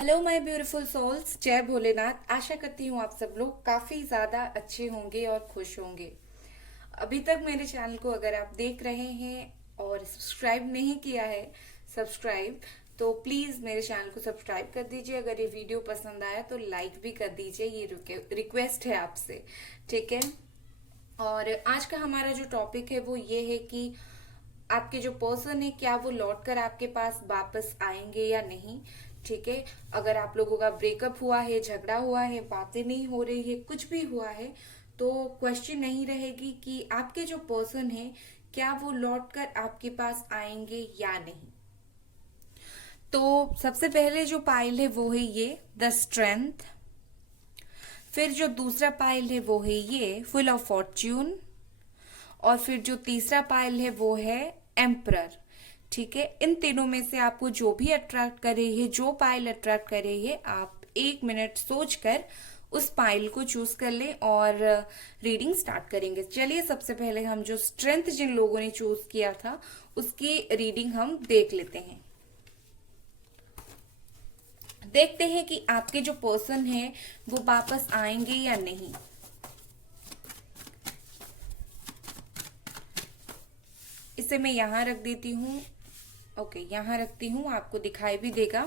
Hello my beautiful souls, जय भोलेनाथ। आशा करती हूँ आप सब लोग काफ़ी ज़्यादा अच्छे होंगे और खुश होंगे। अभी तक मेरे चैनल को अगर आप देख रहे हैं और सब्सक्राइब नहीं किया है सब्सक्राइब, तो प्लीज़ मेरे चैनल को सब्सक्राइब कर दीजिए। अगर ये वीडियो पसंद आया तो लाइक भी कर दीजिए, ये रिक्वेस्ट है आपसे, ठीक है। और आज का हमारा जो टॉपिक है वो ये है कि आपके जो पर्सन है क्या वो लौट कर आपके पास वापस आएंगे या नहीं, ठीक है। अगर आप लोगों का ब्रेकअप हुआ है, झगड़ा हुआ है, बातें नहीं हो रही है, कुछ भी हुआ है, तो क्वेश्चन नहीं रहेगी कि आपके जो पर्सन है क्या वो लौट कर आपके पास आएंगे या नहीं। तो सबसे पहले जो पाइल है वो है ये द स्ट्रेंथ। फिर जो दूसरा पाइल है वो है ये फुल ऑफ फॉर्च्यून। और फिर जो तीसरा पाइल है वो है एम्परर, ठीक है। इन तीनों में से आपको जो भी अट्रैक्ट कर रही है, जो पाइल अट्रैक्ट कर रही है, आप 1 मिनट सोचकर उस पाइल को चूज कर लें और रीडिंग स्टार्ट करेंगे। चलिए, सबसे पहले हम जो स्ट्रेंथ जिन लोगों ने चूज किया था उसकी रीडिंग हम देख लेते हैं। देखते हैं कि आपके जो पर्सन है वो वापस आएंगे या नहीं। इसे मैं यहाँ रख देती हूँ। ओके, यहाँ रखती हूँ, आपको दिखाई भी देगा।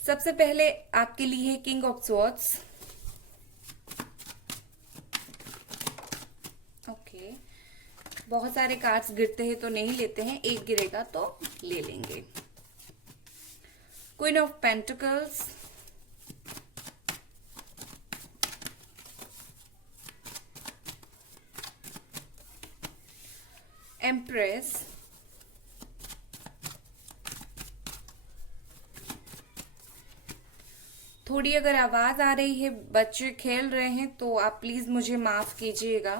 सबसे पहले आपके लिए है किंग ऑफ स्वॉर्ड्स। ओके, बहुत सारे कार्ड्स गिरते हैं तो नहीं लेते हैं, एक गिरेगा तो ले लेंगे। क्वीन ऑफ पेंटिकल्स, एम्प्रेस, थोड़ी अगर आवाज आ रही है, बच्चे खेल रहे हैं, तो आप प्लीज मुझे माफ कीजिएगा।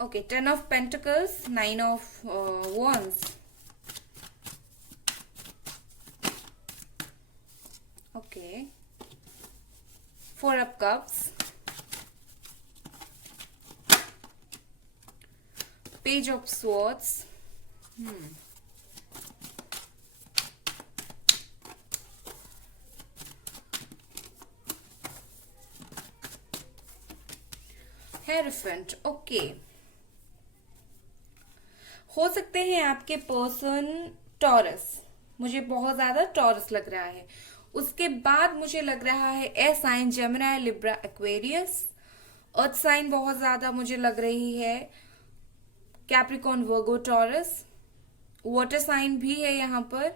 Okay, 10 of pentacles, 9 of wands, okay, 4 of cups, page of swords, hierophant. Okay, हो सकते हैं आपके पर्सन टॉरस, मुझे बहुत ज्यादा टॉरस लग रहा है। उसके बाद मुझे लग रहा है air sign, Gemini, Libra, Aquarius. Earth sign बहुत ज्यादा मुझे लग रही है, Capricorn, Virgo, Taurus. Water sign भी है यहाँ पर,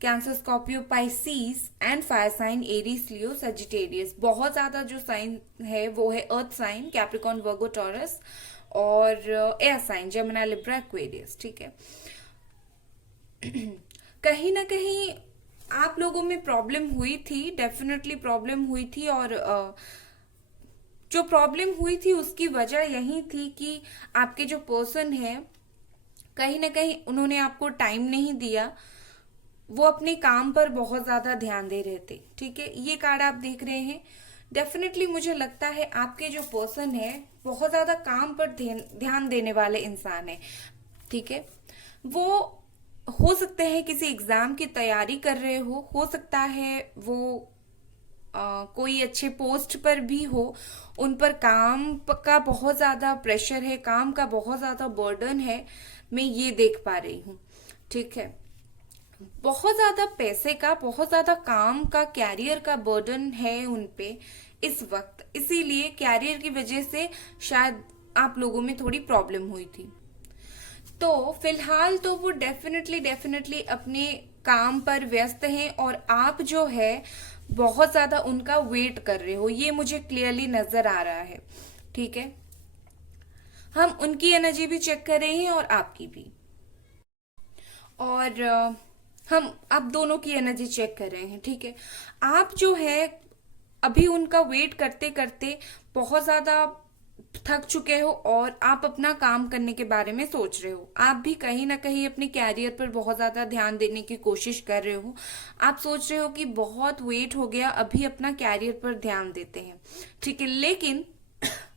Cancer, Scorpio, Pisces. And fire sign Aries, Leo, Sagittarius. बहुत ज्यादा जो साइन है वो है earth sign, Capricorn, Virgo, Taurus, और air sign, Gemini, Libra, Aquarius, ठीक है। कहीं ना कहीं आप लोगों में प्रॉब्लम हुई थी, डेफिनेटली प्रॉब्लम हुई थी। और जो प्रॉब्लम हुई थी उसकी वजह यही थी कि आपके जो पर्सन है कहीं ना कहीं उन्होंने आपको टाइम नहीं दिया, वो अपने काम पर बहुत ज्यादा ध्यान दे रहे थे, ठीक है। ये कार्ड आप देख रहे हैं, डेफिनेटली मुझे लगता है आपके जो पर्सन है बहुत ज्यादा काम पर ध्यान देने वाले इंसान है, ठीक है। वो हो सकते हैं किसी एग्जाम की तैयारी कर रहे हो सकता है वो कोई अच्छे पोस्ट पर भी हो, उन पर काम का बहुत ज्यादा प्रेशर है, काम का बहुत ज्यादा बर्डन है, मैं ये देख पा रही हूँ, ठीक है। बहुत ज्यादा पैसे का, बहुत ज्यादा काम का, कैरियर का बर्डन है उन पे इस वक्त, इसीलिए कैरियर की वजह से शायद आप लोगों में थोड़ी प्रॉब्लम हुई थी। तो फिलहाल तो वो डेफिनेटली डेफिनेटली अपने काम पर व्यस्त हैं और आप जो है बहुत ज्यादा उनका वेट कर रहे हो, ये मुझे क्लियरली नजर आ रहा है, ठीक है। हम उनकी एनर्जी भी चेक कर रहे हैं और आपकी भी, और हम आप दोनों की एनर्जी चेक कर रहे हैं, ठीक है। आप जो है अभी उनका वेट करते करते बहुत ज्यादा थक चुके हो और आप अपना काम करने के बारे में सोच रहे हो। आप भी कहीं ना कहीं अपने कैरियर पर बहुत ज्यादा ध्यान देने की कोशिश कर रहे हो। आप सोच रहे हो कि बहुत वेट हो गया, अभी अपना कैरियर पर ध्यान देते हैं, ठीक है। लेकिन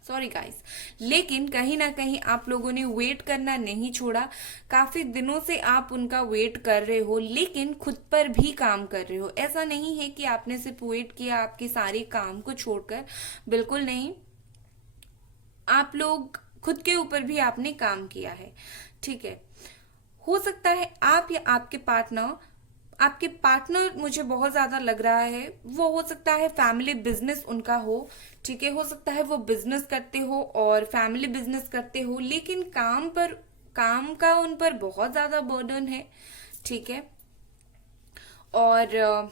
सॉरी गाइस, लेकिन कहीं ना कहीं आप लोगों ने वेट करना नहीं छोड़ा। काफी दिनों से आप उनका वेट कर रहे हो, लेकिन खुद पर भी काम कर रहे हो। ऐसा नहीं है कि आपने सिर्फ वेट किया आपके सारे काम को छोड़कर, बिल्कुल नहीं। आप लोग खुद के ऊपर भी आपने काम किया है, ठीक है। हो सकता है आप या आपके पार्टनर मुझे बहुत ज्यादा लग रहा है, वो हो सकता है फैमिली बिजनेस उनका हो, ठीक है। हो सकता है वो बिजनेस करते हो और फैमिली बिजनेस करते हो, लेकिन काम का उन पर बहुत ज्यादा बर्डन है, ठीक है। और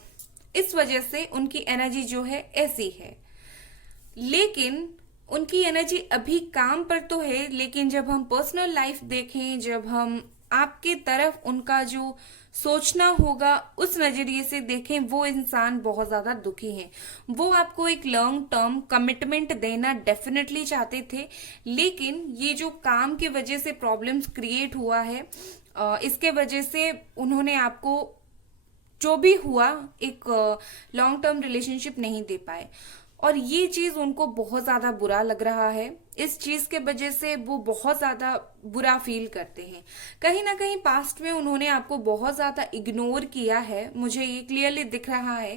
इस वजह से उनकी एनर्जी जो है ऐसी है। लेकिन उनकी एनर्जी अभी काम पर तो है, लेकिन जब हम पर्सनल लाइफ देखें, जब हम आपके तरफ उनका जो सोचना होगा उस नजरिए से देखें, वो इंसान बहुत ज्यादा दुखी है। वो आपको एक लॉन्ग टर्म कमिटमेंट देना डेफिनेटली चाहते थे, लेकिन ये जो काम की वजह से प्रॉब्लम्स क्रिएट हुआ है, इसके वजह से उन्होंने आपको जो भी हुआ एक लॉन्ग टर्म रिलेशनशिप नहीं दे पाए, और ये चीज उनको बहुत ज्यादा बुरा लग रहा है। इस चीज के वजह से वो बहुत ज्यादा बुरा फील करते हैं। कहीं ना कहीं पास्ट में उन्होंने आपको बहुत ज्यादा इग्नोर किया है, मुझे ये क्लियरली दिख रहा है।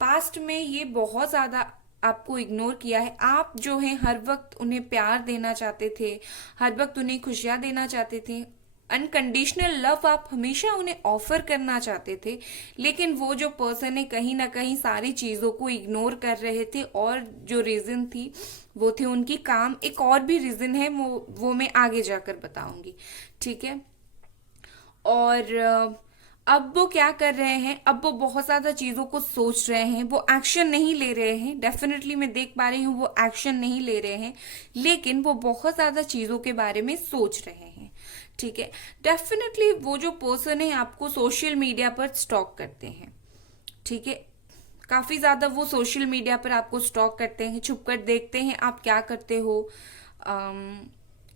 पास्ट में ये बहुत ज्यादा आपको इग्नोर किया है। आप जो है हर वक्त उन्हें प्यार देना चाहते थे, हर वक्त उन्हें खुशियां देना चाहते थे, अनकंडीशनल लव आप हमेशा उन्हें ऑफर करना चाहते थे, लेकिन वो जो पर्सन है कहीं ना कहीं सारी चीजों को इग्नोर कर रहे थे, और जो रीजन थी वो थे उनकी काम। एक और भी रीजन है, वो मैं आगे जाकर बताऊंगी, ठीक है। और अब वो क्या कर रहे हैं, अब वो बहुत ज्यादा चीजों को सोच रहे हैं, वो एक्शन नहीं ले रहे हैं। डेफिनेटली मैं देख पा रही हूँ वो एक्शन नहीं ले रहे हैं, लेकिन वो बहुत ज्यादा चीजों के बारे में सोच रहे हैं, ठीक है। डेफिनेटली वो जो पर्सन है आपको सोशल मीडिया पर स्टॉक करते हैं, ठीक है। काफी ज्यादा वो सोशल मीडिया पर आपको स्टॉक करते हैं, छुपकर देखते हैं आप क्या करते हो,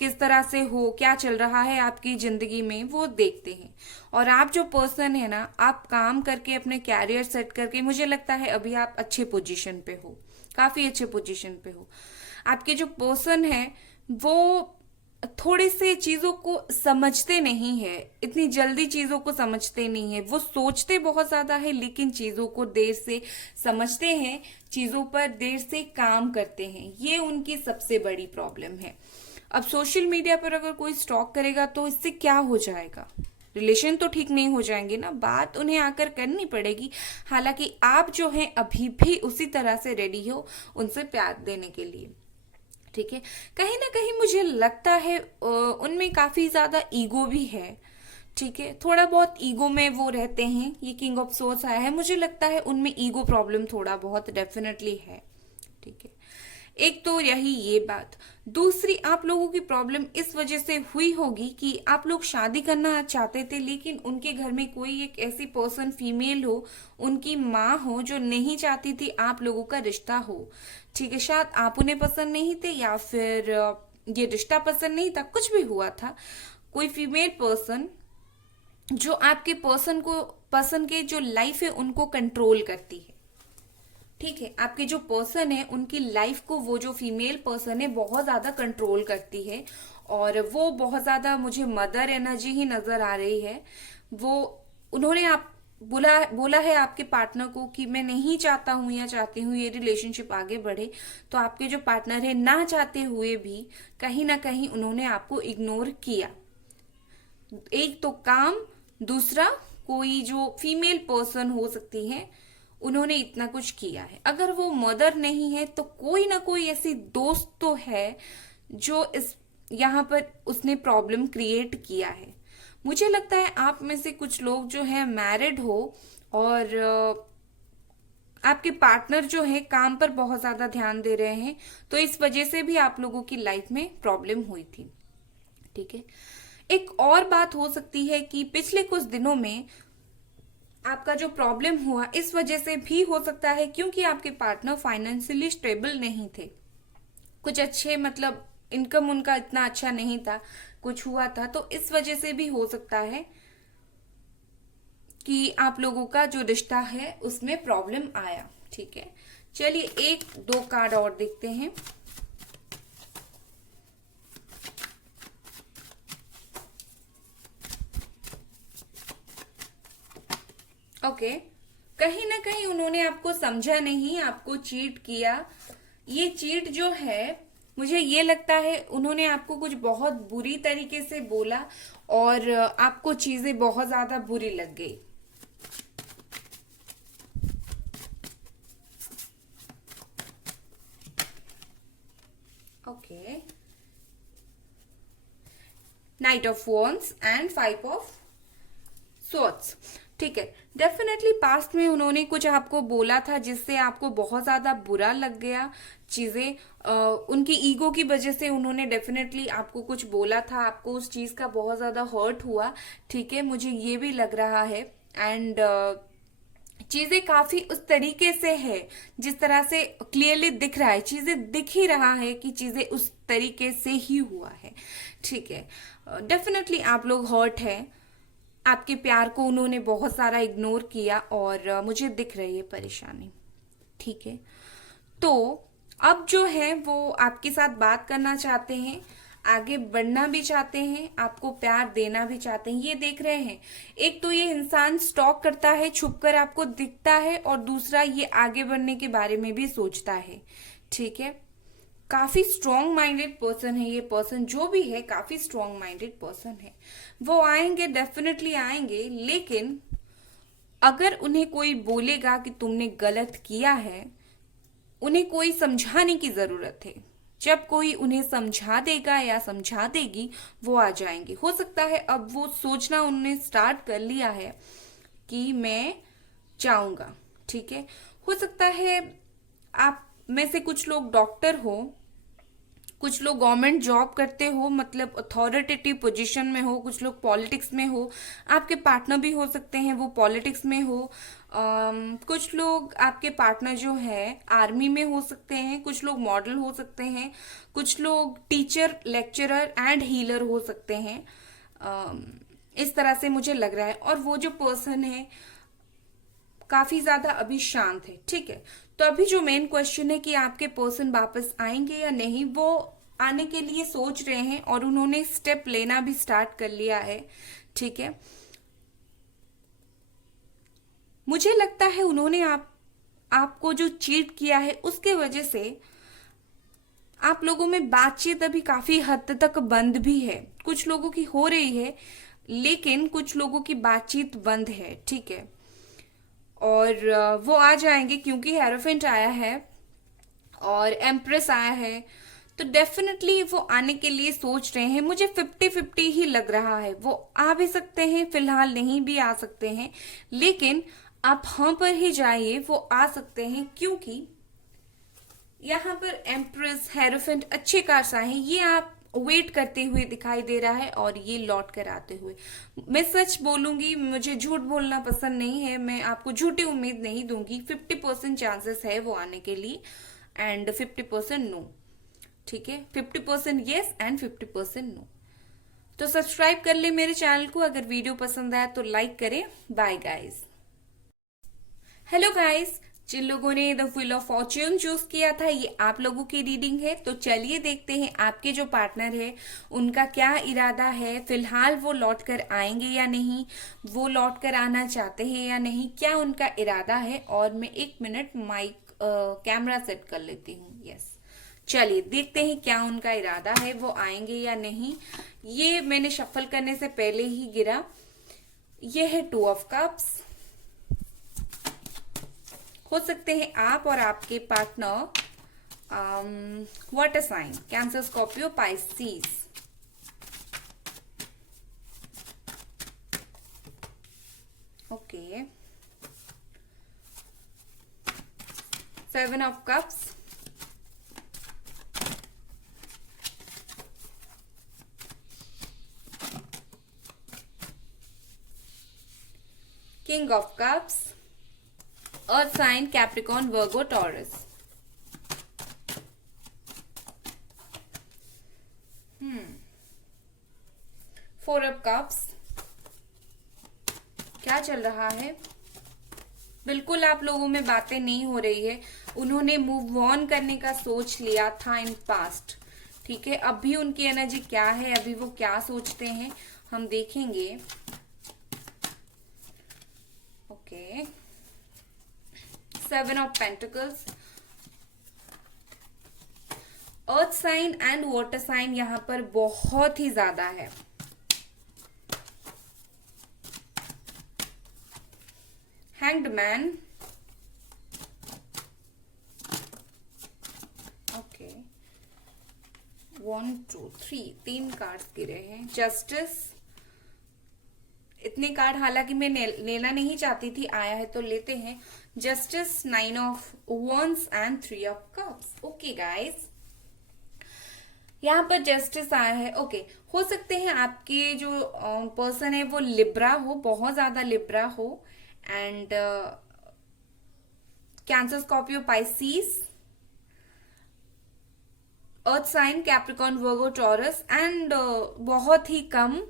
किस तरह से हो, क्या चल रहा है आपकी जिंदगी में, वो देखते हैं। और आप जो पर्सन है ना, आप काम करके अपने कैरियर सेट करके, मुझे लगता है अभी आप अच्छे पोजीशन पे हो, काफी अच्छे पोजीशन पे हो। आपके जो पर्सन है वो थोड़े से चीजों को समझते नहीं है, इतनी जल्दी चीजों को समझते नहीं है। वो सोचते बहुत ज्यादा है, लेकिन चीजों को देर से समझते हैं, चीजों पर देर से काम करते हैं। ये उनकी सबसे बड़ी प्रॉब्लम है। अब सोशल मीडिया पर अगर कोई स्टॉक करेगा तो इससे क्या हो जाएगा, रिलेशन तो ठीक नहीं हो जाएंगे ना, बात उन्हें आकर करनी पड़ेगी। हालांकि आप जो है अभी भी उसी तरह से रेडी हो उनसे प्यार देने के लिए, ठीक है। कहीं ना कहीं मुझे लगता है उनमें काफी ज्यादा ईगो भी है, ठीक है। थोड़ा बहुत ईगो में वो रहते हैं, ये किंग ऑफ सोर्स आया है, मुझे लगता है उनमें ईगो प्रॉब्लम थोड़ा बहुत डेफिनेटली है, ठीक है। एक तो यही ये बात। दूसरी, आप लोगों की प्रॉब्लम इस वजह से हुई होगी कि आप लोग शादी करना चाहते थे, लेकिन उनके घर में कोई एक ऐसी पर्सन फीमेल हो, उनकी माँ हो, जो नहीं चाहती थी आप लोगों का रिश्ता हो, ठीक है। शायद आप उन्हें पसंद नहीं थे, या फिर ये रिश्ता पसंद नहीं था, कुछ भी हुआ था। कोई फीमेल पर्सन जो आपके पर्सन को, पर्सन के जो लाइफ है उनको कंट्रोल करती है, ठीक है। आपके जो पर्सन है उनकी लाइफ को वो जो फीमेल पर्सन है बहुत ज्यादा कंट्रोल करती है, और वो बहुत ज्यादा मुझे मदर एनर्जी ही नजर आ रही है। वो उन्होंने आप बोला है आपके पार्टनर को कि मैं नहीं चाहता हूं या चाहती हूँ ये रिलेशनशिप आगे बढ़े, तो आपके जो पार्टनर है ना चाहते हुए भी कहीं ना कहीं उन्होंने आपको इग्नोर किया। एक तो काम, दूसरा कोई जो फीमेल पर्सन हो सकती है, उन्होंने इतना कुछ किया है। अगर वो मदर नहीं है तो कोई ना कोई ऐसी दोस्त तो है जो इस यहाँ पर उसने प्रॉब्लम क्रिएट किया है। मुझे लगता है आप में से कुछ लोग जो है मैरिड हो, और आपके पार्टनर जो है काम पर बहुत ज्यादा ध्यान दे रहे हैं, तो इस वजह से भी आप लोगों की लाइफ में प्रॉब्लम हुई थी, ठीक है। एक और बात हो सकती है कि पिछले कुछ दिनों में आपका जो प्रॉब्लम हुआ इस वजह से भी हो सकता है क्योंकि आपके पार्टनर फाइनेंशियली स्टेबल नहीं थे, कुछ अच्छे मतलब इनकम उनका इतना अच्छा नहीं था, कुछ हुआ था, तो इस वजह से भी हो सकता है कि आप लोगों का जो रिश्ता है उसमें प्रॉब्लम आया, ठीक है। चलिए एक दो कार्ड और देखते हैं। ओके, कहीं ना कहीं उन्होंने आपको समझा नहीं, आपको चीट किया। ये चीट जो है, मुझे ये लगता है उन्होंने आपको कुछ बहुत बुरी तरीके से बोला और आपको चीजें बहुत ज्यादा बुरी लग गई। Okay, night of wands and 5 of sorts. ठीक है, डेफिनेटली पास्ट में उन्होंने कुछ आपको बोला था जिससे आपको बहुत ज्यादा बुरा लग गया। चीजें उनकी ईगो की वजह से उन्होंने डेफिनेटली आपको कुछ बोला था, आपको उस चीज का बहुत ज्यादा हर्ट हुआ। ठीक है, मुझे ये भी लग रहा है। एंड चीजें काफी उस तरीके से है जिस तरह से क्लियरली दिख रहा है, चीजें दिख ही रहा है कि चीजें उस तरीके से ही हुआ है। ठीक है, डेफिनेटली आप लोग हर्ट हैं, आपके प्यार को उन्होंने बहुत सारा इग्नोर किया और मुझे दिख रही है परेशानी। ठीक है, तो अब जो है वो आपके साथ बात करना चाहते हैं, आगे बढ़ना भी चाहते हैं, आपको प्यार देना भी चाहते हैं। ये देख रहे हैं, एक तो ये इंसान स्टॉक करता है, छुपकर आपको दिखता है, और दूसरा ये आगे बढ़ने के बारे में भी सोचता है। ठीक है, काफी स्ट्रॉन्ग माइंडेड पर्सन है ये पर्सन, जो भी है काफी स्ट्रॉन्ग माइंडेड पर्सन है। वो आएंगे, डेफिनेटली आएंगे, लेकिन अगर उन्हें कोई बोलेगा कि तुमने गलत किया है, उन्हें कोई समझाने की जरूरत है। जब कोई उन्हें समझा देगा या समझा देगी, वो आ जाएंगे। हो सकता है अब वो सोचना उन्होंने स्टार्ट कर लिया है कि मैं चाहूंगा। ठीक है, हो सकता है आप में से कुछ लोग डॉक्टर हो, कुछ लोग गवर्नमेंट जॉब करते हो, मतलब अथॉरिटेटिव पोजीशन में हो, कुछ लोग पॉलिटिक्स में हो, आपके पार्टनर भी हो सकते हैं वो पॉलिटिक्स में हो। कुछ लोग आपके पार्टनर जो है आर्मी में हो सकते हैं, कुछ लोग मॉडल हो सकते हैं, कुछ लोग टीचर, लेक्चरर एंड हीलर हो सकते हैं। इस तरह से मुझे लग रहा है। और वो जो पर्सन है काफी ज्यादा अभी शांत है। ठीक है, तो अभी जो मेन क्वेश्चन है कि आपके पर्सन वापस आएंगे या नहीं, वो आने के लिए सोच रहे हैं और उन्होंने स्टेप लेना भी स्टार्ट कर लिया है। ठीक है, मुझे लगता है उन्होंने आपको जो चीट किया है उसके वजह से आप लोगों में बातचीत अभी काफी हद तक बंद भी है। कुछ लोगों की हो रही है, लेकिन कुछ लोगों की बातचीत बंद है। ठीक है, और वो आ जाएंगे क्योंकि हेरोफेंट आया है और एम्प्रेस आया है, तो डेफिनेटली वो आने के लिए सोच रहे हैं। मुझे 50-50 ही लग रहा है, वो आ भी सकते हैं, फिलहाल नहीं भी आ सकते हैं, लेकिन आप हाँ पर ही जाइए, वो आ सकते हैं। क्योंकि यहाँ पर एम्प्रेस, हेरोफेंट अच्छे कार्ड्स आए हैं, ये आप वेट करते हुए दिखाई दे रहा है और ये लौट कर आते हुए। मैं सच बोलूंगी, मुझे झूठ बोलना पसंद नहीं है, मैं आपको झूठी उम्मीद नहीं दूंगी। 50% चांसेस है वो आने के लिए एंड 50% नो। ठीक है, 50% येस एंड 50% नो। तो सब्सक्राइब कर ले मेरे चैनल को, अगर वीडियो पसंद आया तो लाइक करें। Bye guys. हेलो गाइस, जिन लोगों ने the wheel of fortune choose किया था, ये आप लोगों की रीडिंग है। तो चलिए देखते हैं आपके जो पार्टनर है उनका क्या इरादा है। फिलहाल वो लौट कर आएंगे या नहीं, वो लौट कर आना चाहते हैं या नहीं, क्या उनका इरादा है। और मैं 1 मिनट माइक कैमरा सेट कर लेती हूँ। यस, चलिए देखते हैं क्या उनका इरादा है, वो आएंगे या नहीं। ये मैंने शफल करने से पहले ही गिरा। ये है 2 ऑफ कप्स। हो सकते हैं आप और आपके partner water sign, Cancer, Scorpio, Pisces. Okay, 7 of cups, king of cups, earth sign, Capricorn, Virgo, Taurus. 4 of cups. क्या चल रहा है? बिल्कुल आप लोगों में बातें नहीं हो रही है। उन्होंने मूव ऑन करने का सोच लिया था इन पास्ट। ठीक है, अभी उनकी एनर्जी क्या है, अभी वो क्या सोचते हैं, हम देखेंगे। Okay, okay, 7 of pentacles, earth sign and water sign यहां पर बहुत ही ज्यादा है। हैंग्ड मैन, ओके, 1 2 3 तीन कार्ड्स गिरे हैं। जस्टिस, इतने कार्ड हालांकि मैं लेना नहीं चाहती थी, आया है तो लेते हैं। Justice, 9 of wands and 3 of cups. Okay guys, यहाँ पर जस्टिस आया है। ओके, हो सकते हैं आपके जो पर्सन है वो लिब्रा हो, बहुत ज्यादा लिब्रा हो, and Cancer, Scorpio, Pisces, earth sign, Capricorn, Virgo, Taurus, and बहुत ही कम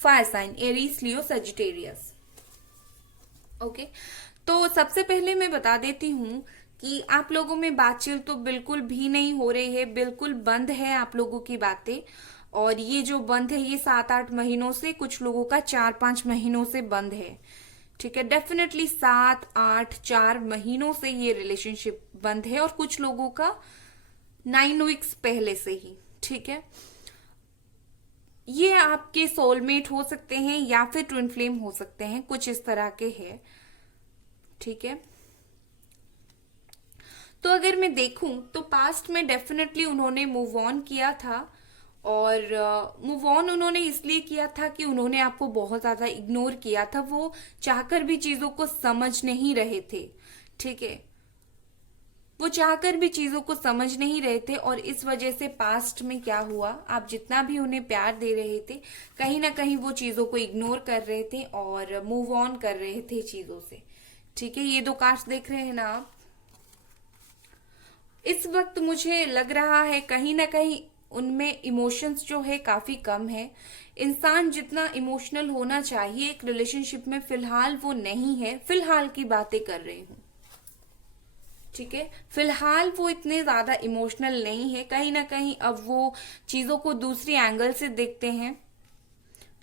fire sign, Aries, Leo, Sagittarius. Okay, तो सबसे पहले मैं बता देती हूँ कि आप लोगों में बातचीत तो बिल्कुल भी नहीं हो रही है, बिल्कुल बंद है आप लोगों की बातें। और ये जो बंद है ये 7-8 महीनों से, कुछ लोगों का 4-5 महीनों से बंद है। ठीक है, डेफिनेटली 7-8-4 महीनों से ये रिलेशनशिप बंद है, और कुछ लोगों का 9 वीक्स पहले से ही। ठीक है, ये आपके सोलमेट हो सकते हैं या फिर ट्विन फ्लेम हो सकते हैं, कुछ इस तरह के हैं। ठीक है, तो अगर मैं देखूं तो पास्ट में डेफिनेटली उन्होंने मूव ऑन किया था, और मूव ऑन उन्होंने इसलिए किया था कि उन्होंने आपको बहुत ज्यादा इग्नोर किया था, वो चाहकर भी चीजों को समझ नहीं रहे थे। ठीक है, वो चाहकर भी चीजों को समझ नहीं रहे थे, और इस वजह से पास्ट में क्या हुआ, आप जितना भी उन्हें प्यार दे रहे थे, कहीं ना कहीं वो चीजों को इग्नोर कर रहे थे और मूव ऑन कर रहे थे चीजों से। ठीक है, ये 2 कार्ड्स देख रहे हैं ना आप। इस वक्त मुझे लग रहा है कहीं ना कहीं उनमें इमोशंस जो है काफी कम है। इंसान जितना इमोशनल होना चाहिए एक रिलेशनशिप में, फिलहाल वो नहीं है। फिलहाल की बातें कर रही हूं। ठीक है, फिलहाल वो इतने ज्यादा इमोशनल नहीं है, कहीं ना कहीं अब वो चीजों को दूसरी एंगल से देखते हैं,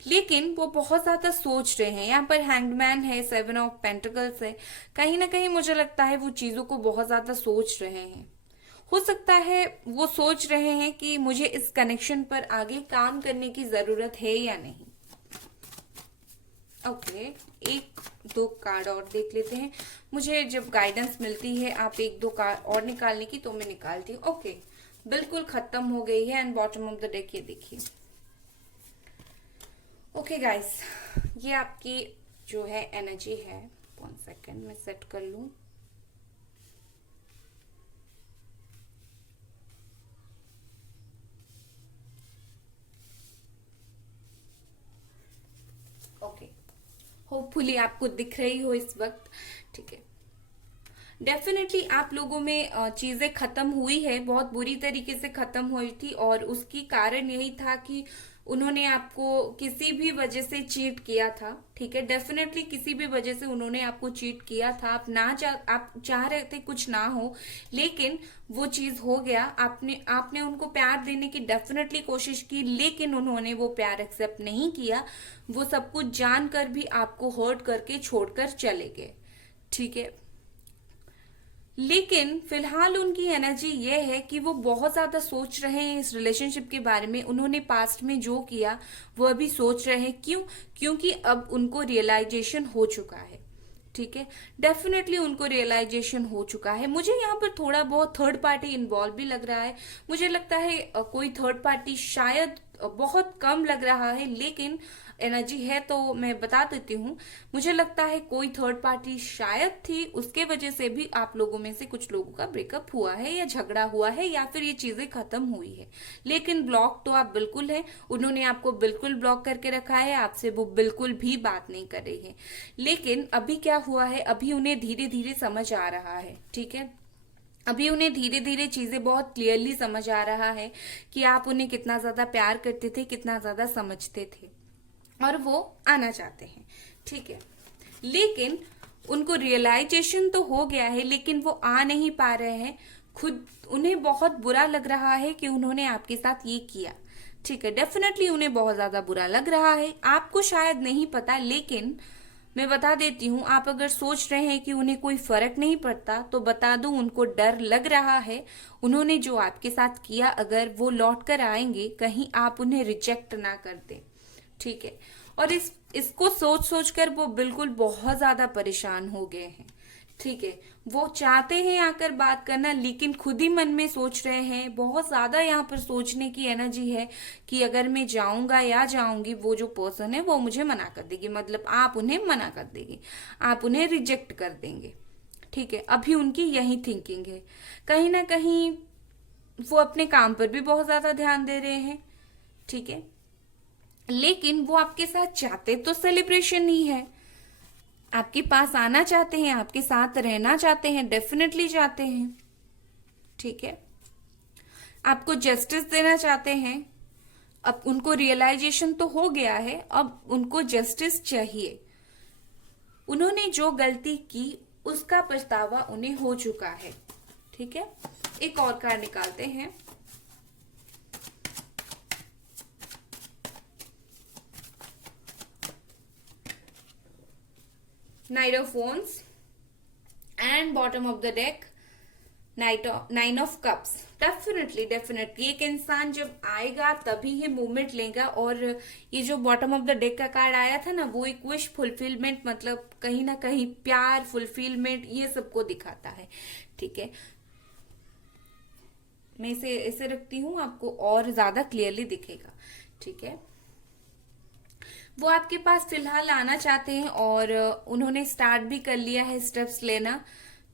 लेकिन वो बहुत ज्यादा सोच रहे हैं। यहाँ पर हैंगमैन है, 7 ऑफ पेंटिकल्स है, कहीं ना कहीं मुझे लगता है वो चीजों को बहुत ज्यादा सोच रहे हैं। हो सकता है वो सोच रहे हैं कि मुझे इस कनेक्शन पर आगे काम करने की जरूरत है या नहीं। ओके, 1-2 कार्ड और देख लेते हैं। मुझे जब गाइडेंस मिलती है आप 1-2 कार्ड और निकालने की तो मैं निकालती हूँ। ओके, बिल्कुल खत्म हो गई है, and bottom of the deck ये देखिए। ओके गाइस, ये आपकी जो है एनर्जी है। 1 सेकेंड मैं सेट कर लूं। ओके, होपफुली आपको दिख रही हो इस वक्त। ठीक है, डेफिनेटली आप लोगों में चीजें खत्म हुई है, बहुत बुरी तरीके से खत्म हुई थी, और उसकी कारण यही था कि उन्होंने आपको किसी भी वजह से चीट किया था। ठीक है, डेफिनेटली किसी भी वजह से उन्होंने आपको चीट किया था। आप चाह रहे थे कुछ ना हो, लेकिन वो चीज हो गया। आपने उनको प्यार देने की डेफिनेटली कोशिश की, लेकिन उन्होंने वो प्यार एक्सेप्ट नहीं किया। वो सब कुछ जानकर भी आपको हर्ट करके छोड़कर चले गए। ठीक है, लेकिन फिलहाल उनकी एनर्जी ये है कि वो बहुत ज्यादा सोच रहे हैं इस रिलेशनशिप के बारे में। उन्होंने पास्ट में जो किया वो अभी सोच रहे हैं। क्यों? क्योंकि अब उनको रियलाइजेशन हो चुका है। ठीक है, डेफिनेटली उनको रियलाइजेशन हो चुका है। मुझे यहाँ पर थोड़ा बहुत थर्ड पार्टी इन्वॉल्व भी लग रहा है। मुझे लगता है कोई थर्ड पार्टी शायद बहुत कम लग रहा है, लेकिन एनर्जी है तो मैं बता देती हूँ। मुझे लगता है कोई थर्ड पार्टी शायद थी, उसके वजह से भी आप लोगों में से कुछ लोगों का ब्रेकअप हुआ है, या झगड़ा हुआ है, या फिर ये चीजें खत्म हुई है। लेकिन ब्लॉक तो आप बिल्कुल है, उन्होंने आपको बिल्कुल ब्लॉक करके रखा है, आपसे वो बिल्कुल भी बात नहीं कर रही है। लेकिन अभी क्या हुआ है, अभी उन्हें धीरे धीरे समझ आ रहा है। ठीक है, अभी उन्हें धीरे धीरे चीजें बहुत क्लियरली समझ आ रहा है कि आप उन्हें कितना ज्यादा प्यार करते थे, कितना ज्यादा समझते थे, और वो आना चाहते हैं। ठीक है, लेकिन उनको रियलाइजेशन तो हो गया है, लेकिन वो आ नहीं पा रहे हैं। खुद उन्हें बहुत बुरा लग रहा है कि उन्होंने आपके साथ ये किया। ठीक है, डेफिनेटली उन्हें बहुत ज्यादा बुरा लग रहा है। आपको शायद नहीं पता, लेकिन मैं बता देती हूँ, आप अगर सोच रहे हैं कि उन्हें कोई फर्क नहीं पड़ता, तो बता दूं उनको डर लग रहा है। उन्होंने जो आपके साथ किया, अगर वो लौट कर आएंगे, कहीं आप उन्हें रिजेक्ट ना कर दें। ठीक है। और इसको सोच सोच कर वो बिल्कुल बहुत ज्यादा परेशान हो गए हैं। ठीक है। वो चाहते हैं आकर बात करना, लेकिन खुद ही मन में सोच रहे हैं, बहुत ज्यादा यहाँ पर सोचने की एनर्जी है कि अगर मैं जाऊंगा या जाऊंगी, वो जो पर्सन है वो मुझे मना कर देगी, मतलब आप उन्हें मना कर देगी, आप उन्हें रिजेक्ट कर देंगे। ठीक है। अभी उनकी यही थिंकिंग है। कहीं ना कहीं वो अपने काम पर भी बहुत ज्यादा ध्यान दे रहे हैं। ठीक है। लेकिन वो आपके साथ चाहते तो सेलिब्रेशन ही है, आपके पास आना चाहते हैं, आपके साथ रहना चाहते हैं, डेफिनेटली चाहते हैं। ठीक है। आपको जस्टिस देना चाहते हैं। अब उनको रियलाइजेशन तो हो गया है, अब उनको जस्टिस चाहिए। उन्होंने जो गलती की उसका पछतावा उन्हें हो चुका है। ठीक है। एक और कार्ड निकालते हैं। Night of wands and bottom of the deck nine of cups. Definitely एक इंसान जब आएगा तभी ये मूवमेंट लेगा। और ये जो बॉटम ऑफ द डेक का कार्ड आया था ना, वो एक विश फुलफिलमेंट, मतलब कहीं ना कहीं प्यार, फुलफिलमेंट, ये सबको दिखाता है। ठीक है। मैं इसे ऐसे रखती हूँ, आपको और ज्यादा क्लियरली दिखेगा। ठीक है। वो आपके पास फिलहाल आना चाहते हैं और उन्होंने स्टार्ट भी कर लिया है स्टेप्स लेना।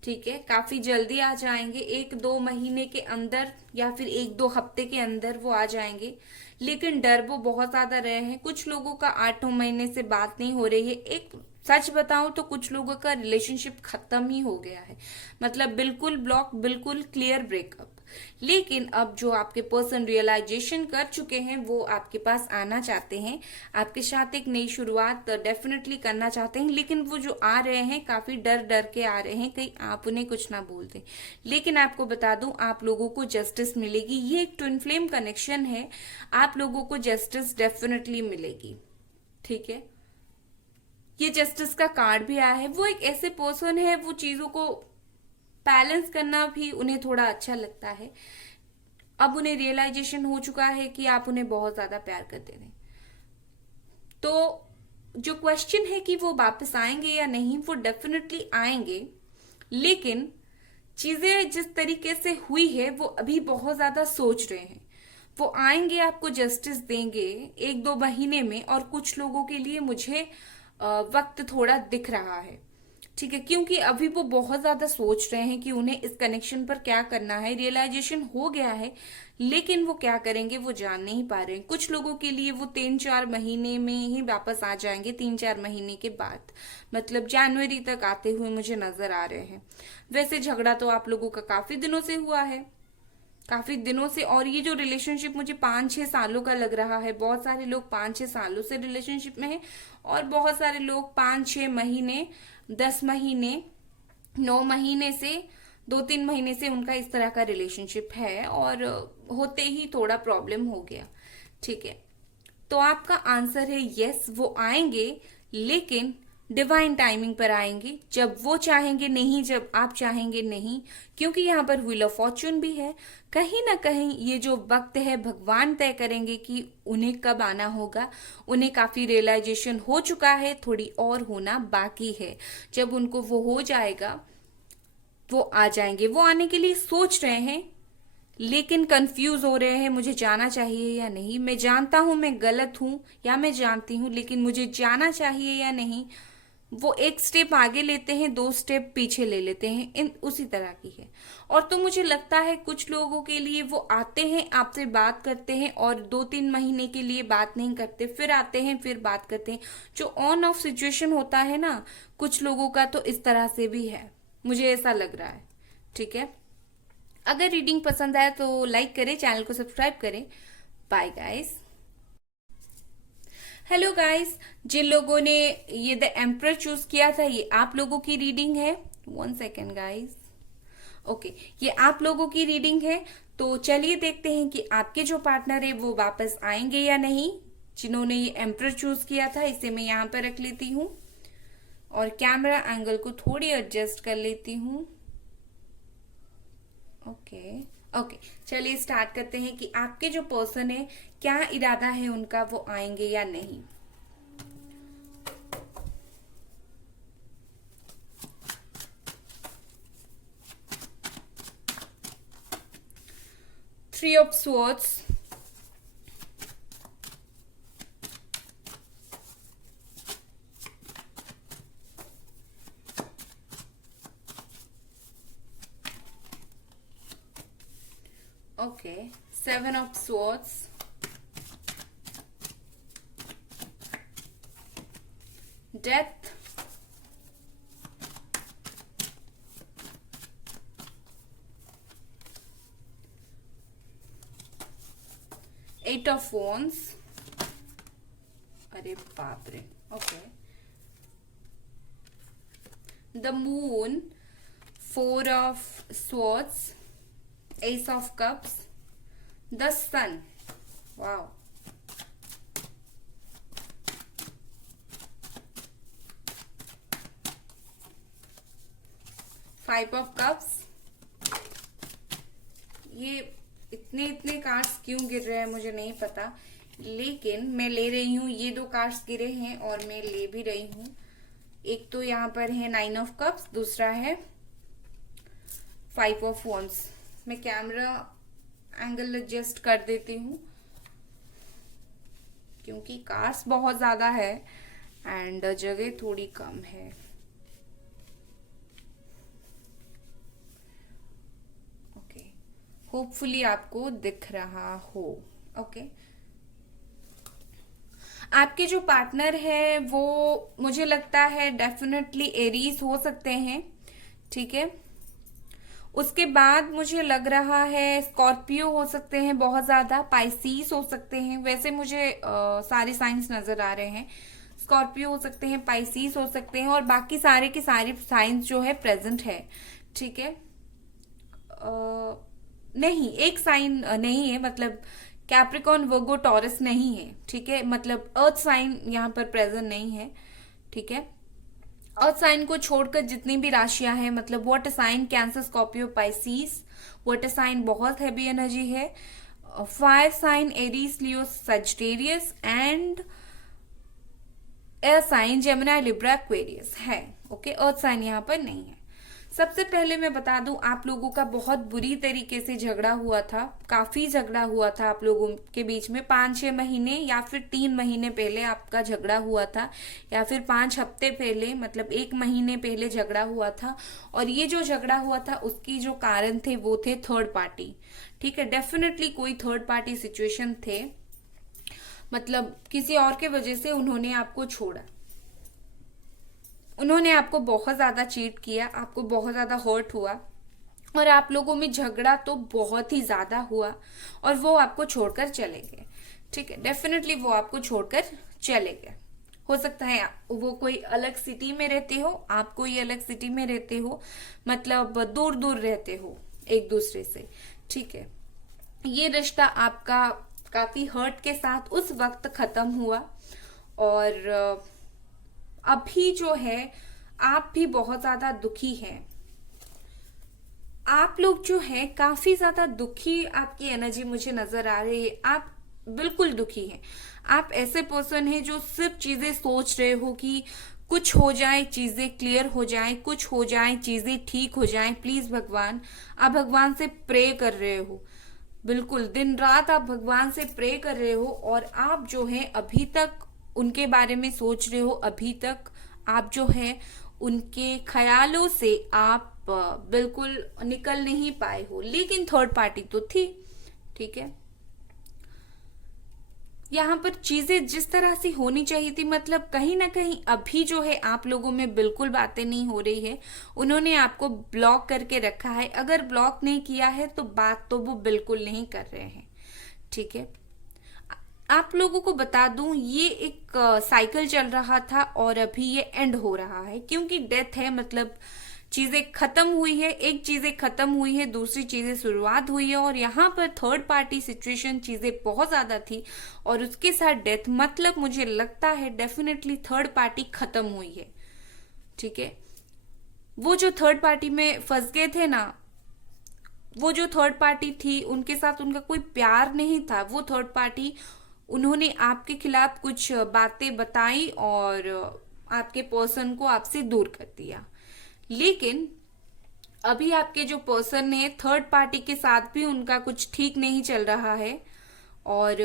ठीक है। काफी जल्दी आ जाएंगे, 1-2 महीने के अंदर या फिर 1-2 हफ्ते के अंदर वो आ जाएंगे। लेकिन डर वो बहुत ज्यादा रहे हैं। कुछ लोगों का 8-9 महीने से बात नहीं हो रही है। एक सच बताऊं तो कुछ लोगों का रिलेशनशिप खत्म ही हो गया है, मतलब बिल्कुल ब्लॉक, बिल्कुल क्लियर ब्रेकअप। लेकिन अब जो आपके पर्सन रियलाइजेशन कर चुके हैं, वो आपके पास आना चाहते हैं, आपके साथ एक नई शुरुआत डेफिनेटली करना चाहते हैं। लेकिन वो जो आ रहे हैं, काफी डर डर के आ रहे हैं, कहीं आप उन्हें कुछ ना बोल दें। लेकिन आपको बता दूं, आप लोगों को जस्टिस मिलेगी। ये एक ट्विन फ्लेम कनेक्शन है, आप लोगों को जस्टिस डेफिनेटली मिलेगी। ठीक है। ये जस्टिस का कार्ड भी आया है। वो एक ऐसे पर्सन है, वो चीजों को बैलेंस करना भी उन्हें थोड़ा अच्छा लगता है। अब उन्हें रियलाइजेशन हो चुका है कि आप उन्हें बहुत ज्यादा प्यार करते थे। तो जो क्वेश्चन है कि वो वापस आएंगे या नहीं, वो डेफिनेटली आएंगे। लेकिन चीजें जिस तरीके से हुई है, वो अभी बहुत ज्यादा सोच रहे हैं। वो आएंगे, आपको जस्टिस देंगे 1-2 महीने में। और कुछ लोगों के लिए मुझे वक्त थोड़ा दिख रहा है। ठीक है। क्योंकि अभी वो बहुत ज्यादा सोच रहे हैं कि उन्हें इस कनेक्शन पर क्या करना है। रियलाइजेशन हो गया है, लेकिन वो क्या करेंगे वो जान नहीं पा रहे हैं। कुछ लोगों के लिए वो 3-4 महीने में ही वापस आ जाएंगे, 3-4 महीने के बाद, मतलब जनवरी तक आते हुए मुझे नजर आ रहे हैं। वैसे झगड़ा तो आप लोगों का काफी दिनों से हुआ है, काफी दिनों से। और ये जो रिलेशनशिप मुझे 5-6 सालों का लग रहा है। बहुत सारे लोग 5-6 सालों से रिलेशनशिप में हैं, और बहुत सारे लोग 5-6 महीने, 10 महीने, 9 महीने से, 2-3 महीने से उनका इस तरह का रिलेशनशिप है। और होते ही थोड़ा प्रॉब्लम हो गया। ठीक है। तो आपका आंसर है यस, वो आएंगे, लेकिन डिवाइन टाइमिंग पर आएंगे, जब वो चाहेंगे, नहीं जब आप चाहेंगे नहीं। क्योंकि यहाँ पर व्हील ऑफ फॉर्चून भी है। कहीं ना कहीं ये जो वक्त है, भगवान तय करेंगे कि उन्हें कब आना होगा। उन्हें काफी रियलाइजेशन हो चुका है, थोड़ी और होना बाकी है। जब उनको वो हो जाएगा, वो आ जाएंगे। वो आने के लिए सोच रहे हैं, लेकिन कंफ्यूज हो रहे हैं, मुझे जाना चाहिए या नहीं। मैं जानता हूं मैं गलत हूं, या मैं जानती हूं, लेकिन मुझे जाना चाहिए या नहीं। वो एक स्टेप आगे लेते हैं, 2 स्टेप पीछे ले लेते हैं, इन उसी तरह की है। और तो मुझे लगता है कुछ लोगों के लिए वो आते हैं, आपसे बात करते हैं, और 2-3 महीने के लिए बात नहीं करते, फिर आते हैं, फिर बात करते हैं। जो ऑन ऑफ सिचुएशन होता है ना, कुछ लोगों का तो इस तरह से भी है, मुझे ऐसा लग रहा है। ठीक है। अगर रीडिंग पसंद आया तो लाइक करें, चैनल को सब्सक्राइब करें। Bye guys. हेलो गाइस, जिन लोगों ने ये द एम्परर चूज किया था, ये आप लोगों की रीडिंग है। 1 सेकेंड गाइस। ओके, ये आप लोगों की रीडिंग है। तो चलिए देखते हैं कि आपके जो पार्टनर है वो वापस आएंगे या नहीं। जिन्होंने ये एम्परर चूज किया था, इसे मैं यहाँ पर रख लेती हूँ। और कैमरा एंगल को थोड़ी एडजस्ट कर लेती हूँ। ओके ओके, चलिए स्टार्ट करते हैं कि आपके जो पर्सन है क्या इरादा है उनका, वो आएंगे या नहीं। Three of swords, okay, seven of swords, death, eight of wands, अरे बाप रे, okay, the moon, four of swords, ace of cups, the sun, wow, five of cups. ये इतने इतने कार्ड्स क्यों गिर रहे हैं मुझे नहीं पता, लेकिन मैं ले रही हूँ। ये दो कार्ड्स गिरे हैं और मैं ले भी रही हूँ। एक तो यहाँ पर है नाइन ऑफ कप्स, दूसरा है फाइव ऑफ वॉन्ड्स। मैं कैमरा एंगल एडजस्ट कर देती हूँ क्योंकि कार्ड्स बहुत ज्यादा है एंड जगह थोड़ी कम है। ओके, होपफुली आपको दिख रहा हो। ओके, आपके जो पार्टनर है वो मुझे लगता है डेफिनेटली एरीज हो सकते हैं, ठीक है। उसके बाद मुझे लग रहा है स्कॉर्पियो हो सकते हैं, बहुत ज्यादा पाइसीस हो सकते हैं। वैसे मुझे सारे साइंस नजर आ रहे हैं। स्कॉर्पियो हो सकते हैं, पाइसीस हो सकते हैं और बाकी सारे के सारे साइंस जो है प्रेजेंट है, ठीक है। नहीं, एक साइन नहीं है, मतलब कैप्रिकॉन, वर्गो, टॉरस नहीं है, ठीक है। मतलब अर्थ साइन यहाँ पर प्रेजेंट नहीं है, ठीक है। अर्थ साइन को छोड़कर जितनी भी राशियां हैं, मतलब water sign, Cancer, Scorpio, Pisces, water sign बहुत हैवी एनर्जी है। Fire sign Aries, Leo, Sagittarius and air sign Gemini, Libra, Aquarius है। ओके, अर्थ साइन यहाँ पर नहीं है। सबसे पहले मैं बता दूं, आप लोगों का बहुत बुरी तरीके से झगड़ा हुआ था, काफी झगड़ा हुआ था आप लोगों के बीच में। 5-6 महीने या फिर 3 महीने पहले आपका झगड़ा हुआ था, या फिर 5 हफ्ते पहले, मतलब 1 महीने पहले झगड़ा हुआ था। और ये जो झगड़ा हुआ था उसकी जो कारण थे वो थे थर्ड पार्टी, ठीक है। डेफिनेटली कोई थर्ड पार्टी सिचुएशन थे, मतलब किसी और के वजह से उन्होंने आपको छोड़ा, उन्होंने आपको बहुत ज्यादा चीट किया, आपको बहुत ज्यादा हर्ट हुआ और आप लोगों में झगड़ा तो बहुत ही ज्यादा हुआ और वो आपको छोड़कर चले गए, ठीक है। डेफिनेटली वो आपको छोड़कर चले गए। हो सकता है वो कोई अलग सिटी में रहते हो, आप कोई अलग सिटी में रहते हो, मतलब दूर दूर रहते हो एक दूसरे से, ठीक है। ये रिश्ता आपका काफी हर्ट के साथ उस वक्त खत्म हुआ और अभी जो है आप भी बहुत ज्यादा दुखी हैं। आप लोग जो है काफी ज्यादा दुखी, आपकी एनर्जी मुझे नजर आ रही है। आप बिल्कुल दुखी हैं। आप ऐसे पर्सन हैं जो सिर्फ चीजें सोच रहे हो कि कुछ हो जाए, चीजें क्लियर हो जाए, कुछ हो जाए, चीजें ठीक हो जाए, प्लीज भगवान। आप भगवान से प्रे कर रहे हो, बिल्कुल दिन रात आप भगवान से प्रे कर रहे हो और आप जो है अभी तक उनके बारे में सोच रहे हो। अभी तक आप जो है उनके ख्यालों से आप बिल्कुल निकल नहीं पाए हो, लेकिन थर्ड पार्टी तो थी, ठीक है। यहाँ पर चीजें जिस तरह से होनी चाहिए थी, मतलब कहीं ना कहीं अभी जो है आप लोगों में बिल्कुल बातें नहीं हो रही है। उन्होंने आपको ब्लॉक करके रखा है। अगर ब्लॉक नहीं किया है तो बात तो वो बिल्कुल नहीं कर रहे हैं, ठीक है। आप लोगों को बता दूं, ये एक साइकिल चल रहा था और अभी ये एंड हो रहा है, क्योंकि डेथ है, मतलब चीजें खत्म हुई है, एक चीजें खत्म हुई है, दूसरी चीजें शुरुआत हुई है। और यहाँ पर थर्ड पार्टी सिचुएशन चीजें बहुत ज्यादा थी और उसके साथ डेथ, मतलब मुझे लगता है डेफिनेटली थर्ड पार्टी खत्म हुई है। ठीक है। वो जो थर्ड पार्टी में फंस गए थे ना, वो जो थर्ड पार्टी थी उनके साथ उनका कोई प्यार नहीं था। वो थर्ड पार्टी, उन्होंने आपके खिलाफ कुछ बातें बताई और आपके पर्सन को आपसे दूर कर दिया। लेकिन अभी आपके जो पर्सन है, थर्ड पार्टी के साथ भी उनका कुछ ठीक नहीं चल रहा है और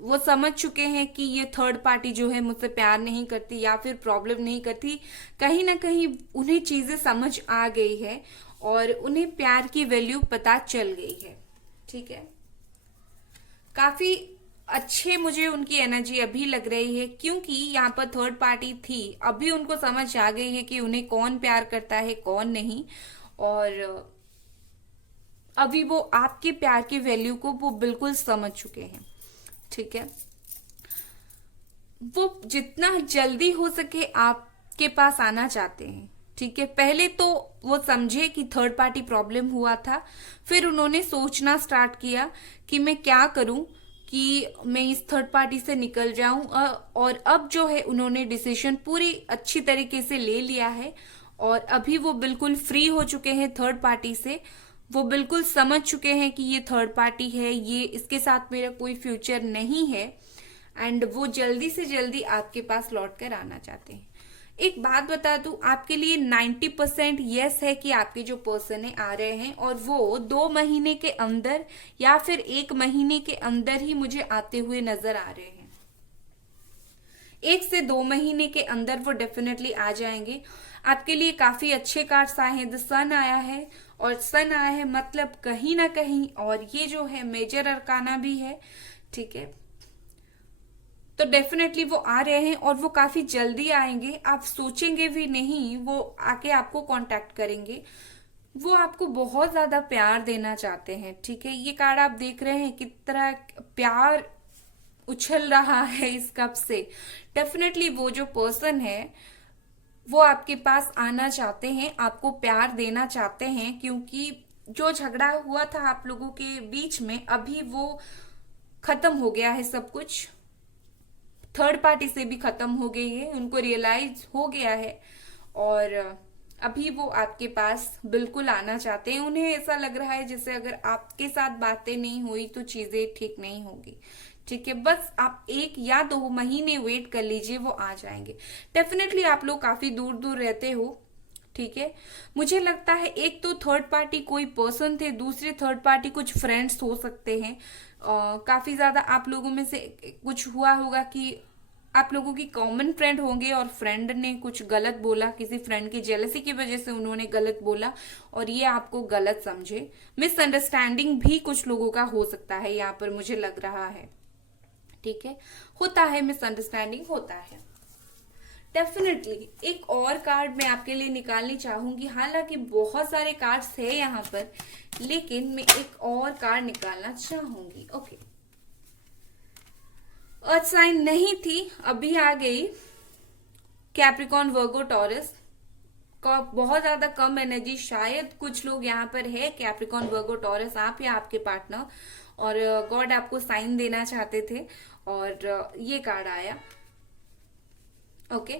वो समझ चुके हैं कि ये थर्ड पार्टी जो है मुझसे प्यार नहीं करती या फिर प्रॉब्लम नहीं करती। कहीं ना कहीं उन्हें चीजें समझ आ गई है और उन्हें प्यार की वैल्यू पता चल गई है। ठीक है, काफी अच्छे मुझे उनकी एनर्जी अभी लग रही है, क्योंकि यहाँ पर थर्ड पार्टी थी, अभी उनको समझ आ गई है कि उन्हें कौन प्यार करता है कौन नहीं। और अभी वो आपके प्यार की वैल्यू को वो बिल्कुल समझ चुके हैं। ठीक है, वो जितना जल्दी हो सके आपके पास आना चाहते हैं। ठीक है, पहले तो वो समझे कि थर्ड पार्टी प्रॉब्लम हुआ था, फिर उन्होंने सोचना स्टार्ट किया कि मैं क्या करूं कि मैं इस थर्ड पार्टी से निकल जाऊं। और अब जो है उन्होंने डिसीजन पूरी अच्छी तरीके से ले लिया है और अभी वो बिल्कुल फ्री हो चुके हैं थर्ड पार्टी से। वो बिल्कुल समझ चुके हैं कि ये थर्ड पार्टी है, ये इसके साथ मेरा कोई फ्यूचर नहीं है एंड वो जल्दी से जल्दी आपके पास लौट कर आना चाहते हैं। एक बात बता दूं, आपके लिए 90% यस है कि आपके जो पर्सन है आ रहे हैं और वो 2 महीने के अंदर या फिर 1 महीने के अंदर ही मुझे आते हुए नजर आ रहे हैं। 1 से 2 महीने के अंदर वो डेफिनेटली आ जाएंगे। आपके लिए काफी अच्छे कार्ड्स आए हैं। द सन आया है और सन आया है मतलब कहीं ना कहीं, और ये जो है मेजर अरकाना भी है। ठीक है, तो डेफिनेटली वो आ रहे हैं और वो काफी जल्दी आएंगे। आप सोचेंगे भी नहीं, वो आके आपको कांटेक्ट करेंगे। वो आपको बहुत ज्यादा प्यार देना चाहते हैं। ठीक है, ये कार्ड आप देख रहे हैं कितना प्यार उछल रहा है इस कप से। डेफिनेटली वो जो पर्सन है वो आपके पास आना चाहते हैं, आपको प्यार देना चाहते हैं, क्योंकि जो झगड़ा हुआ था आप लोगों के बीच में अभी वो खत्म हो गया है सब कुछ। थर्ड पार्टी से भी खत्म हो गई है, उनको रियलाइज हो गया है और अभी वो आपके पास बिल्कुल आना चाहते हैं। उन्हें ऐसा लग रहा है जैसे अगर आपके साथ बातें नहीं हुई तो चीजें ठीक नहीं होगी। ठीक है, बस आप 1 या 2 महीने वेट कर लीजिए, वो आ जाएंगे। डेफिनेटली आप लोग काफी दूर दूर रहते हो। ठीक है, मुझे लगता है एक तो थर्ड पार्टी कोई पर्सन थे, दूसरे थर्ड पार्टी कुछ फ्रेंड्स हो सकते हैं। काफी ज्यादा आप लोगों में से कुछ हुआ होगा कि आप लोगों की कॉमन फ्रेंड होंगे और फ्रेंड ने कुछ गलत बोला, किसी फ्रेंड की जेलसी की वजह से उन्होंने गलत बोला और ये आपको गलत समझे। मिसअंडरस्टैंडिंग भी कुछ लोगों का हो सकता है, यहाँ पर मुझे लग रहा है। ठीक है, होता है, मिसअंडरस्टैंडिंग होता है डेफिनेटली। एक और कार्ड मैं आपके लिए निकालनी चाहूंगी, हालांकि बहुत सारे कार्ड्स है यहाँ पर, लेकिन मैं एक और कार्ड निकालना चाहूंगी। ओके, अर्थ साइन नहीं थी, अभी आ गई। कैप्रिकॉन, वर्गो, टॉरस का बहुत ज्यादा कम एनर्जी, शायद कुछ लोग यहाँ पर है कैप्रिकॉन, वर्गो, टॉरस, आप या आपके पार्टनर, और गॉड आपको साइन देना चाहते थे और ये कार्ड आया। ओके,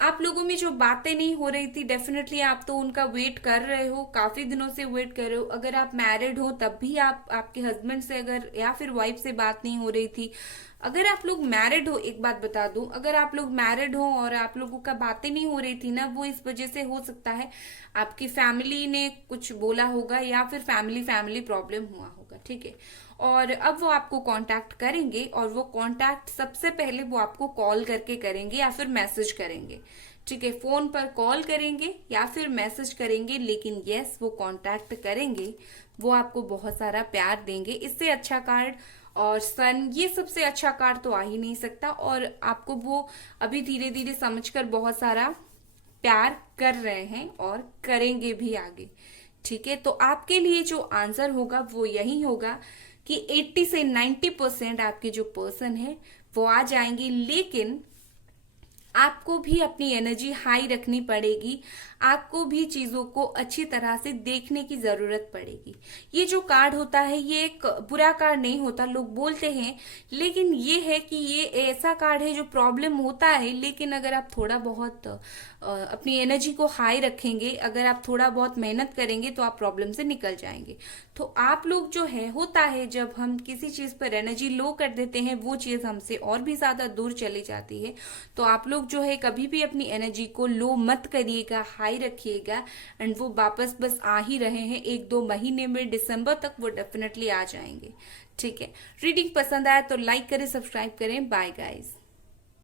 आप लोगों में जो बातें नहीं हो रही थी, डेफिनेटली आप तो उनका वेट कर रहे हो, काफी दिनों से वेट कर रहे हो। अगर आप मैरिड हो तब भी आपके हस्बैंड से अगर या फिर वाइफ से बात नहीं हो रही थी। अगर आप लोग मैरिड हो, एक बात बता दूं, अगर आप लोग मैरिड हो और आप लोगों का बातें नहीं हो रही थी ना, वो इस वजह से हो सकता है आपकी फैमिली ने कुछ बोला होगा या फिर फैमिली प्रॉब्लम हुआ होगा। ठीक है, और अब वो आपको कांटेक्ट करेंगे और वो कांटेक्ट सबसे पहले वो आपको कॉल करके करेंगे या फिर मैसेज करेंगे। ठीक है, फोन पर कॉल करेंगे या फिर मैसेज करेंगे, लेकिन यस वो कांटेक्ट करेंगे। वो आपको बहुत सारा प्यार देंगे। इससे अच्छा कार्ड और सन, ये सबसे अच्छा कार्ड तो आ ही नहीं सकता। और आपको वो अभी धीरे धीरे समझकर बहुत सारा प्यार कर रहे हैं और करेंगे भी आगे। ठीक है, तो आपके लिए जो आंसर होगा वो यही होगा कि 80 से 90% आपके जो पर्सन है वो आ जाएंगे, लेकिन आपको भी अपनी एनर्जी हाई रखनी पड़ेगी, आपको भी चीजों को अच्छी तरह से देखने की जरूरत पड़ेगी। ये जो कार्ड होता है ये एक बुरा कार्ड नहीं होता, लोग बोलते हैं, लेकिन ये है कि ये ऐसा कार्ड है जो प्रॉब्लम होता है, लेकिन अगर आप थोड़ा बहुत अपनी एनर्जी को हाई रखेंगे, अगर आप थोड़ा बहुत मेहनत करेंगे तो आप प्रॉब्लम से निकल जाएंगे। तो आप लोग जो है, होता है जब हम किसी चीज पर एनर्जी लो कर देते हैं वो चीज हमसे और भी ज्यादा दूर चली जाती है। तो आप लोग जो है कभी भी अपनी एनर्जी को लो मत करिएगा, हाई रखिएगा, एंड वो वापस बस आ ही रहे हैं, 1-2 महीने में दिसंबर तक वो डेफिनेटली आ जाएंगे। ठीक है, रीडिंग पसंद आया तो लाइक करें, सब्सक्राइब करें। Bye guys.